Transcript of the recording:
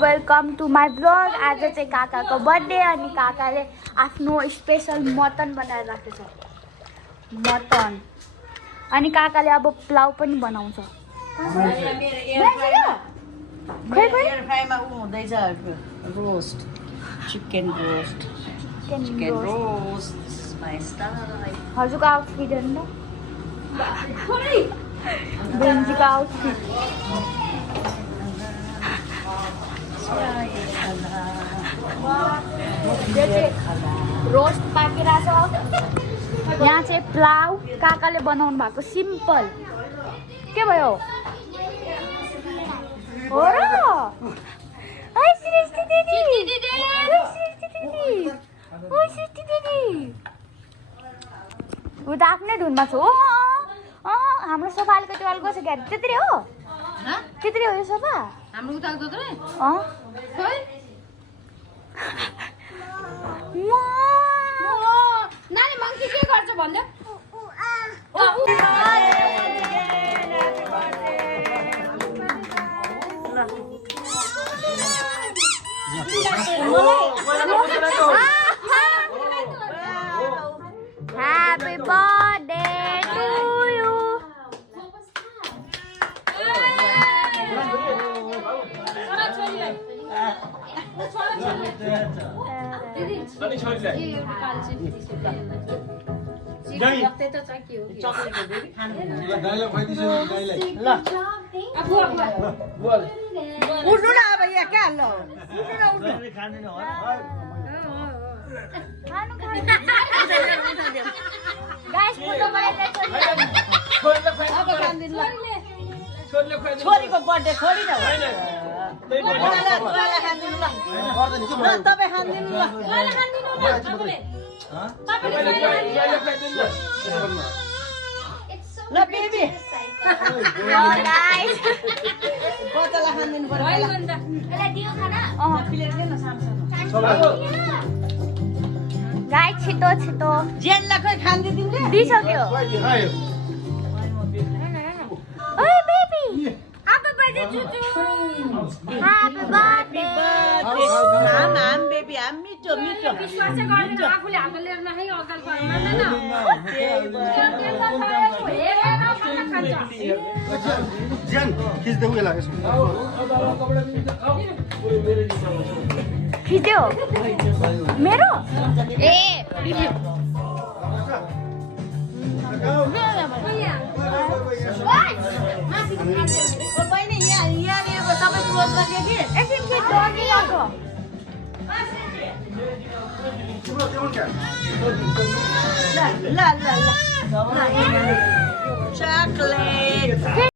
Welcome to my blog. आज चाहिँ काकाको बर्थडे अनि काकाले आफ्नो स्पेसल मटन बनाएर राखेको छ। मटन अनि काकाले अब पुलाउ पनि बनाउँछ। रोस्ट चिकन रोस्ट हजुरको आउटफिट हेर्नु न, बेन्जीको आउटफिट। रोस्ट पाकिरहेको छ। यहाँ चाहिँ पुलाउ काकाले बनाउनु भएको सिम्पल। के भयो हो र? ओइ सृष्टि दिदी, ऊ त आफ्नै धुनमा छु। हाम्रो सोफा अलिकति अल्गो छ क्या, त्यत्रै हो? त्यत्रै हो यो सोफा हाम्रो उता त्यत्रै? नानी मङ्की के गर्छ भन्दै? Happy birthday to you. उठ्नु न अब यहाँ क्या ल छोरीको बर्थडे छोडी न तपाईँ खानिदिनु ल बेबी बच्चालाई खानिदिनु पर्यो गाई छिटो छिटो जेललाई खोइ खानिदिनु दिइसक्यो। ओइ baby Happy birthday चुचु। Happy birthday। हाम बेबी हाम मिठो मिठो विश्वास गर्दैन आफूले हात लिएर नखाइ अगाल गर्न मान्दैन। ज्यान खिच्दै उयो लाग्यो खिच्यो मेरो ए बहिनी यहाँनिरको सबै क्लोज गरिदियो कि एकछिन के गरिरहेको ल ल ल ल चकलेट के